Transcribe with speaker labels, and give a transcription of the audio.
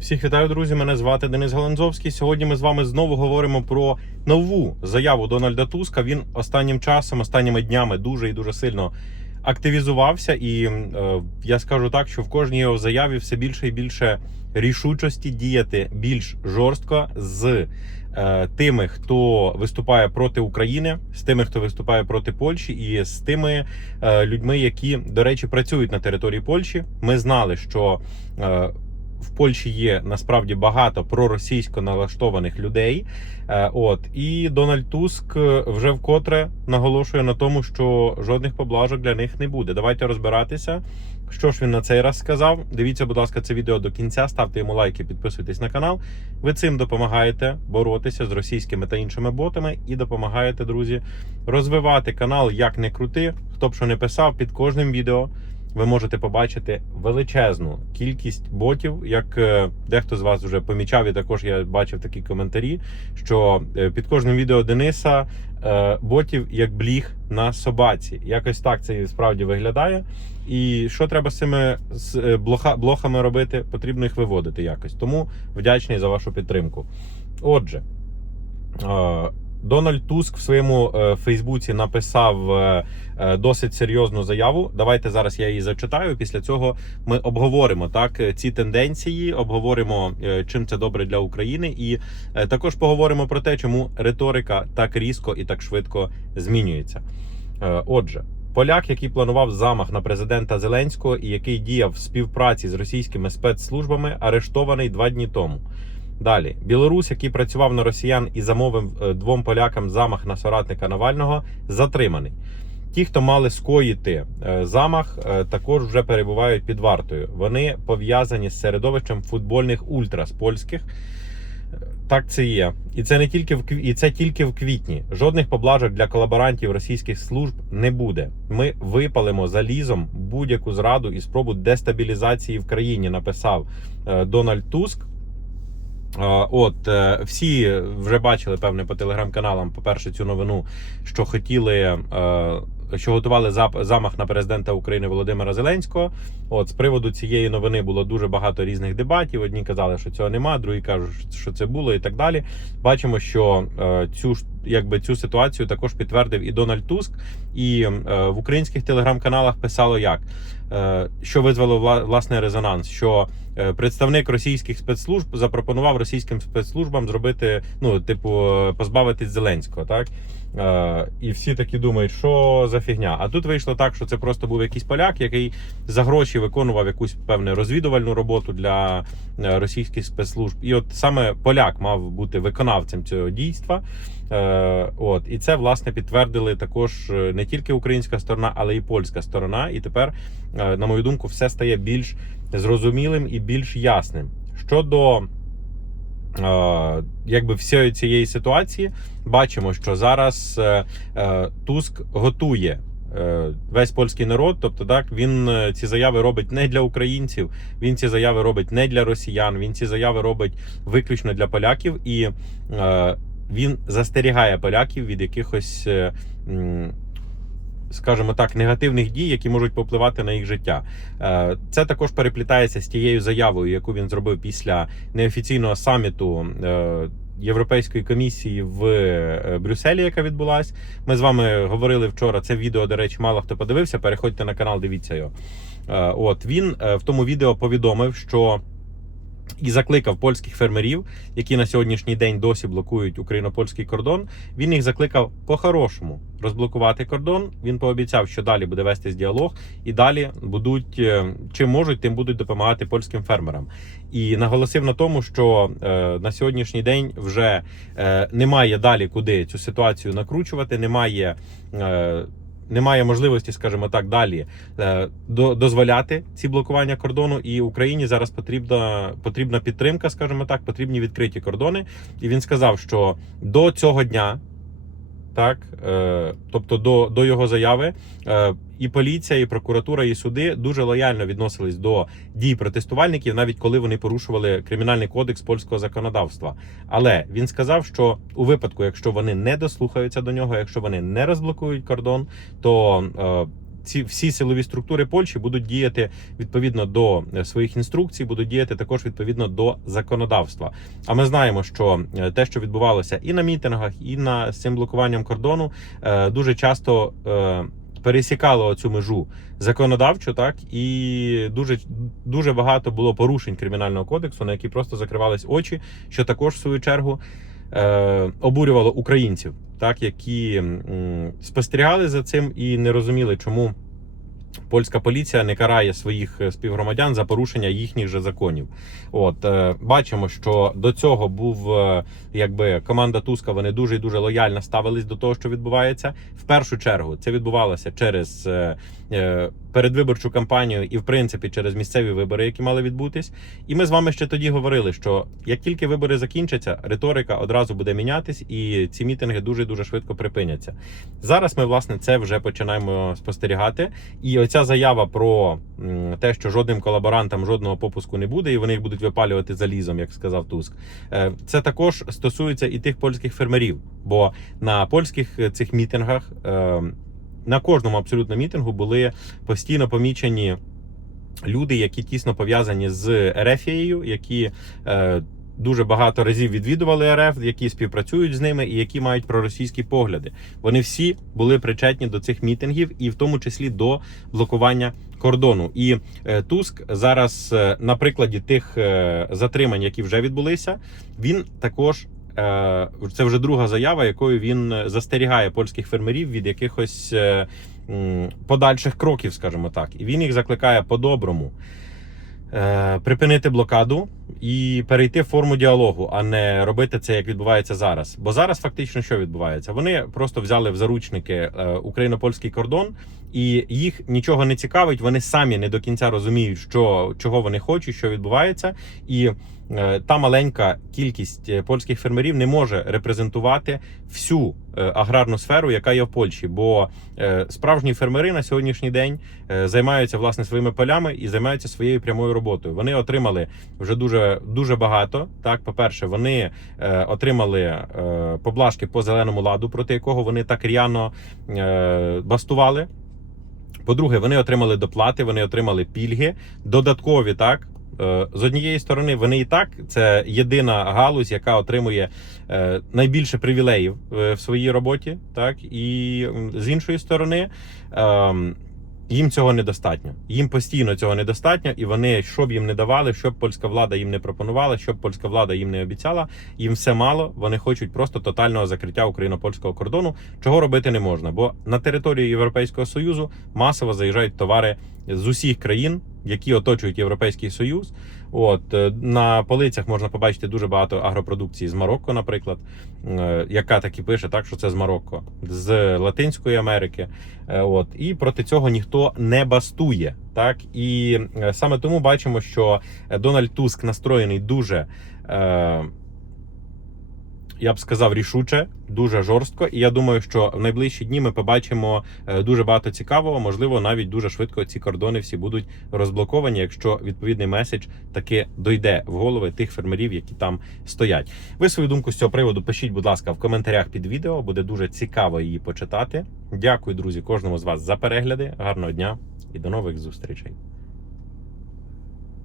Speaker 1: Всіх вітаю, друзі. Мене звати Денис Галанзовський. Сьогодні ми з вами знову говоримо про нову заяву Дональда Туска. Він останнім часом, останніми днями дуже і дуже сильно активізувався. І е, я скажу так, що в кожній його заяві все більше і більше рішучості діяти більш жорстко з е, тими, хто виступає проти України, з тими, хто виступає проти Польщі, і з тими е, людьми, які, до речі, працюють на території Польщі. Ми знали, що е, в Польщі є насправді багато проросійсько налаштованих людей. Е, От і Дональд Туск е, вже вкотре наголошує на тому, що жодних поблажок для них не буде. Давайте розбиратися. Що ж він на цей раз сказав? Дивіться, будь ласка, це відео до кінця. Ставте йому лайки, підписуйтесь на канал. Ви цим допомагаєте боротися з російськими та іншими ботами і допомагаєте, друзі, розвивати канал як не крути. Хто б що не писав під кожним відео ви можете побачити величезну кількість ботів. Як е, дехто з вас вже помічав, і також я бачив такі коментарі, що е, під кожним відео Дениса е, ботів як бліг на собаці. Якось так це і справді виглядає. І що треба з цими блохами робити? Потрібно їх виводити якось. Тому вдячний за вашу підтримку. Отже. Дональд Туск в своєму е, Фейсбуці написав е, е, досить серйозну заяву. Давайте зараз я її зачитаю. Після цього ми обговоримо так ці тенденції, обговоримо, чим це добре для України, і також поговоримо про те, чому риторика так різко і так швидко змінюється. Отже. Поляк, який планував замах на президента Зеленського і який діяв в співпраці з російськими спецслужбами, арештований два дні тому. Далі білорус, який працював на росіян і замовив е, двом полякам замах на соратника Навального, затриманий. Ті, хто мали скоїти е, замах, е, також вже перебувають під вартою. Вони пов'язані з середовищем футбольних ультрас польських. Так це є, і це не тільки в і це тільки в квітні. Жодних поблажок для колаборантів російських служб не буде. Ми випалимо залізом будь-яку зраду і спробу дестабілізації в країні. Написав Дональд Туск. От е, всі вже бачили певне по телеграм-каналам. По перше, цю новину, що хотіли, е, що готували замах на президента України Володимира Зеленського. От з приводу цієї новини було дуже багато різних дебатів. Одні казали, що цього нема, другі кажуть, що це було, і так далі. Бачимо, що е, цю якби цю ситуацію також підтвердив і Дональд Туск, і е, в українських телеграм-каналах писало як. Е, Що визвало вла- власне резонанс? Що представник російських спецслужб запропонував російським спецслужбам зробити, ну, типу, позбавитись Зеленського, так? Е, І всі такі думають, що за фігня. А тут вийшло так, що це просто був якийсь поляк, який за гроші виконував якусь певне розвідувальну роботу для е, російських спецслужб. І от саме поляк мав бути виконавцем цього дійства. Е, От і це власне підтвердили також не тільки українська сторона, але й польська сторона. І тепер, на мою думку, все стає більш зрозумілим і більш ясним. Щодо якби всієї цієї ситуації, бачимо, що зараз е, е, Туск готує. е, Весь польський народ, тобто так він е, ці заяви робить не для українців, він ці заяви робить не для росіян. Він ці заяви робить виключно для поляків, і е, він застерігає поляків від якихось, е, скажімо так, негативних дій, які можуть попливати на їх життя. Е, Це також переплітається з тією заявою, яку він зробив після неофіційного саміту. е, Європейської комісії в е, Брюсселі, яка відбулась. Ми з вами говорили вчора. Це відео, до речі, мало хто подивився. Переходьте на канал, дивіться його. От він в тому відео повідомив, що і закликав польських фермерів, які на сьогоднішній день досі блокують україно-польський кордон. Він їх закликав по-хорошому розблокувати кордон. Він пообіцяв, що далі буде вестись діалог, і далі будуть е, чим можуть, тим будуть допомагати польським фермерам. І наголосив на тому, що е, на сьогоднішній день вже е, немає далі куди цю ситуацію накручувати, немає. Немає можливості, скажімо так, далі е, до- дозволяти ці блокування кордону. І Україні зараз потрібна потрібна підтримка, скажімо так, потрібні відкриті кордони. І він сказав, що до цього дня. Так, е, тобто до, до його заяви, е, і поліція, і прокуратура, і суди дуже лояльно відносились до дій протестувальників, навіть коли вони порушували кримінальний кодекс польського законодавства. Але він сказав, що у випадку, якщо вони не дослухаються до нього, якщо вони не розблокують кордон, то е, ці всі силові структури Польщі будуть діяти відповідно до е, своїх інструкцій, будуть діяти також відповідно до законодавства. А ми знаємо, що е, те, що відбувалося і на мітингах, і на з цим блокуванням кордону, е, дуже часто. Пересікало цю межу законодавчо, так і дуже дуже багато було порушень кримінального кодексу, на які просто закривались очі, що також в свою чергу е, обурювало українців, так які спостерігали за цим і не розуміли, чому польська поліція не карає своїх е, співгромадян за порушення їхніх же законів. От е, бачимо, що до цього був якби команда Туска. Вони дуже і дуже лояльно ставились до того, що відбувається. В першу чергу це відбувалося через передвиборчу кампанію і, в принципі, через місцеві вибори, які мали відбутись. І ми з вами ще тоді говорили, що як тільки вибори закінчаться, риторика одразу буде мінятись, і ці мітинги дуже дуже швидко припиняться. Зараз ми власне це вже починаємо спостерігати. І оця заява про те, що жодним колаборантам жодного попуску не буде, і вони їх будуть випалювати залізом, як сказав Туск. е, Це також стосується і тих польських фермерів, бо на польських е, цих мітингах. На кожному абсолютно мітингу були постійно помічені люди, які тісно пов'язані з Ерефією, які е, дуже багато разів відвідували РФ, які співпрацюють з ними і які мають проросійські погляди. Вони всі були причетні до цих мітингів, і в тому числі до блокування кордону. І е, Туск зараз, е, на прикладі тих е, затримань, які вже відбулися, він також. Е, Це вже друга заява, якою він е, застерігає польських фермерів від якихось е, подальших кроків, скажімо так, і він їх закликає по-доброму припинити блокаду і перейти в форму діалогу, а не робити це, як відбувається зараз. Бо зараз фактично що відбувається? Вони просто взяли в заручники україно-польський кордон, і їх нічого не цікавить. Вони самі не до кінця розуміють, що чого вони хочуть, що відбувається, і та маленька кількість е, польських фермерів не може репрезентувати всю е, аграрну сферу, яка є в Польщі. Бо е, справжні фермери на сьогоднішній день е, займаються власне своїми полями і займаються своєю прямою роботою. Вони отримали вже дуже дуже багато. Так, по-перше, вони е, отримали е, поблажки по зеленому ладу, проти якого вони так р'яно е, бастували. По-друге, вони отримали доплати, вони отримали пільги, додаткові так. Е, З однієї сторони, вони і так це єдина галузь, яка отримує е, найбільше привілеїв е, в своїй роботі, так і з іншої сторони. ем, їм цього недостатньо. Їм постійно цього недостатньо, і вони, що б їм не давали, що б польська влада їм не пропонувала, що б польська влада їм не обіцяла, їм все мало. Вони хочуть просто тотального закриття україно-польського кордону, чого робити не можна. Бо на територію Європейського союзу масово заїжджають товари з усіх країн, які оточують Європейський Союз. От е, на полицях можна побачити дуже багато агропродукції з Марокко, наприклад, е, яка так і пише, так що це з Марокко, з Латинської Америки. Е, От і проти цього ніхто не бастує. Так і саме тому бачимо, що Дональд Туск настроєний дуже. Я б сказав рішуче, дуже жорстко, і я думаю, що в найближчі дні ми побачимо е, дуже багато цікавого. Можливо, навіть дуже швидко ці кордони всі будуть розблоковані, якщо відповідний меседж таки дойде в голови тих фермерів, які там стоять. Ви свою думку з цього приводу пишіть, будь ласка, в коментарях під відео. Буде дуже цікаво її почитати. Дякую, друзі, кожному з вас за перегляди. Гарного дня і до нових зустрічей.